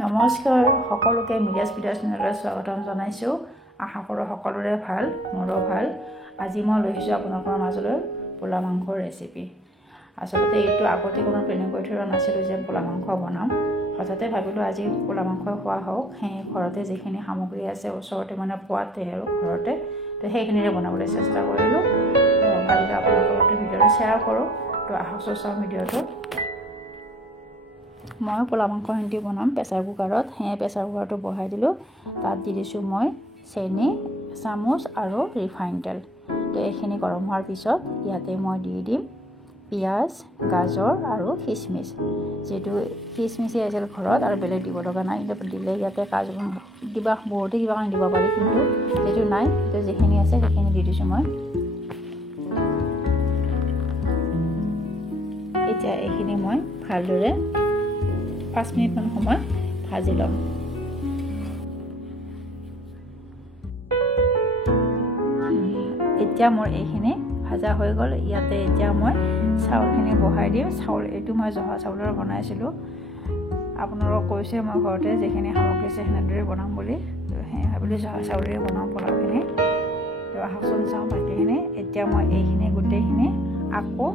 নমস্কাৰ সকলোকে মিডিয়াছ ভিডিঅ' চেনেললৈ স্বাগতম জনাইছোঁ। আশা কৰোঁ সকলোৰে ভাল, মোৰো ভাল। আজি মই লৈ আহিছোঁ আপোনালোকৰ মাজলৈ পোলা মাংসৰ ৰেচিপি। আচলতে এইটো আগতে কোনো প্লেনিং কৰি থোৱা নাছিলোঁ যে পোলা মাংস বনাম। হঠাতে ভাবিলোঁ আজি পোলা মাংস খোৱা হওক, সেই ঘৰতে যিখিনি সামগ্ৰী আছে ওচৰতে পোৱাতে আৰু ঘৰতে, তো সেইখিনিৰে বনাবলৈ চেষ্টা কৰিলোঁ। তো ভাবিলোঁ আপোনালোকৰ লগত ভিডিঅ'টো শ্বেয়াৰ কৰোঁ। তো আহকচোন চাওঁ ভিডিঅ'টো। মই পোলা মাংসখিনি বনাম প্ৰেছাৰ কুকাৰত। সেই প্ৰেছাৰ কুকাৰটো বহাই দিলোঁ। তাত দি দিছোঁ মই চেনি চামুচ আৰু ৰিফাইন তেল। তো এইখিনি গৰম হোৱাৰ পিছত ইয়াতে মই দি দিম পিঁয়াজ, গাজৰ আৰু খিচমিচ। যিহেতু খিচমিচি আছিল ঘৰত আৰু বেলেগ দিব লগা নাই, কিন্তু দিলে ইয়াতে কাজু কিবা বহুতে কিবা কাৰণে দিব পাৰি, কিন্তু সেইটো নাই। তো যিখিনি আছে সেইখিনি দি দিছোঁ মই। এতিয়া এইখিনি মই ভালদৰে 5 মিনিটমান সময় ভাজি ল'ম। এতিয়া মোৰ এইখিনি ভাজা হৈ গ'ল। ইয়াতে এতিয়া মই চাউলখিনি বহাই দিম। এইটো মই জহা চাউলৰ বনাইছিলোঁ। আপোনালোকক কৈছে মই ঘৰতে যিখিনি সামগ্ৰী আছে সেনেদৰে বনাম বুলি। তো সেই ভাবিলোঁ জহা চাউলেৰে বনাম পোলাওখিনি। তো আহকচোন চাওঁ বাকীখিনি। এতিয়া মই এইখিনি গোটেইখিনি আকৌ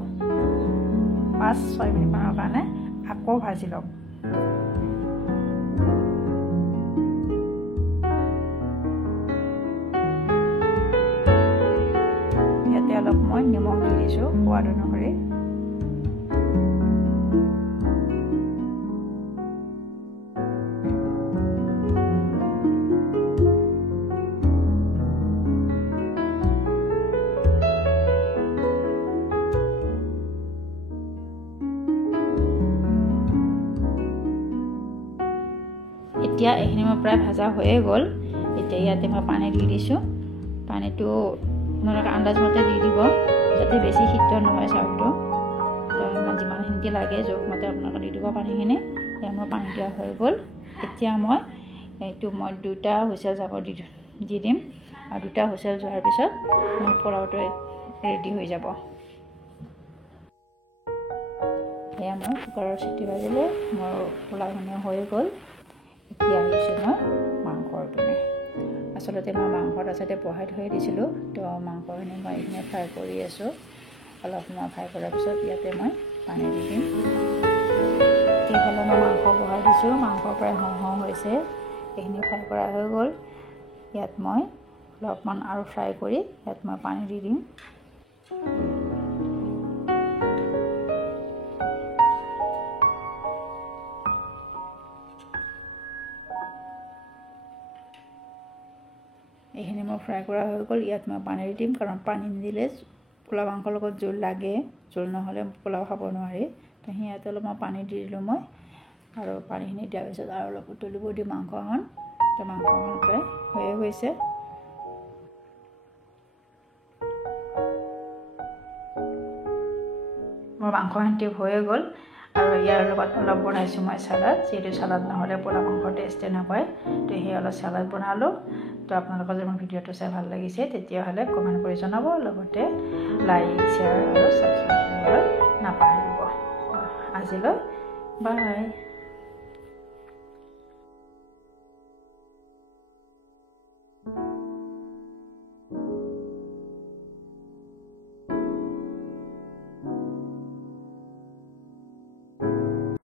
5-6 মিনিটমানৰ কাৰণে আকৌ ভাজি ল'ম। ইয়াতে অলপ মই নিমখ দি দিছোঁ সোৱাদ অনুসৰি। এতিয়া এইখিনি মই প্ৰায় ভাজা হৈয়ে গ'ল। এতিয়া ইয়াতে মই পানী দি দিছোঁ। পানীটো আপোনালোকে আন্দাজমতে দি দিব, যাতে বেছি সিদ্ধ নহয় চাউলটো। তো যিমানখিনি লাগে জোখমতে আপোনালোকে দি দিব পানীখিনি। এতিয়া মই পানী দিয়া হৈ গ'ল। এতিয়া মই এইটো দুটা হুইচেল যাব দি দিম, আৰু দুটা হুইচেল যোৱাৰ পিছত মোৰ পোলাওটো ৰেডি হৈ যাব। এয়া মই কুকাৰৰ চিটি বাজিলে মোৰ পোলাওখিনি হৈ গ'ল। এতিয়া আহিছোঁ মই মাংসৰ পিনে। আচলতে মই মাংসত আচলতে বহাই থৈ দিছিলোঁ। তো মাংসখিনি মই এইখিনি ফ্ৰাই কৰি আছোঁ। অলপ সময় ফ্ৰাই কৰাৰ পিছত ইয়াতে মই পানী দি দিম। এইফালে মই মাংস বহাই দিছোঁ। মাংস প্ৰায় হওঁ হৈছে। এইখিনি ফ্ৰাই কৰা হৈ গ'ল। ইয়াত মই অলপমান আৰু ফ্ৰাই কৰি ইয়াত মই পানী দি দিম। এইখিনি মই ফ্ৰাই কৰা হৈ গ'ল। ইয়াত মই পানী দি দিম, কাৰণ পানী নিদিলে পোলাও মাংসৰ লগত জোল লাগে। জোল নহ'লে পোলাও খাব নোৱাৰি। তো ইয়াতে অলপ মই পানী দি দিলোঁ মই, আৰু পানীখিনি দিয়াৰ পিছত আৰু অলপ উতলিব দিম মাংসখন। তো মাংসখন প্ৰায় হৈয়ে গৈছে। মোৰ মাংসখিনি হৈয়ে গ'ল। আৰু ইয়াৰ লগত অলপ বনাইছোঁ মই চালাড। যিহেতু চালাড নহ'লে পোলা মাংসৰ টেষ্টে নাপায়, তো সেই অলপ চালাড বনালোঁ। তো আপোনালোকৰ যদি মোৰ ভিডিঅ'টো চাই ভাল লাগিছে তেতিয়াহ'লে কমেণ্ট কৰি জনাব, লগতে লাইক, শ্বেয়াৰ আৰু ছাবস্ক্ৰাইব কৰিবলৈ নাপাহৰিব। আজিলৈ বাই।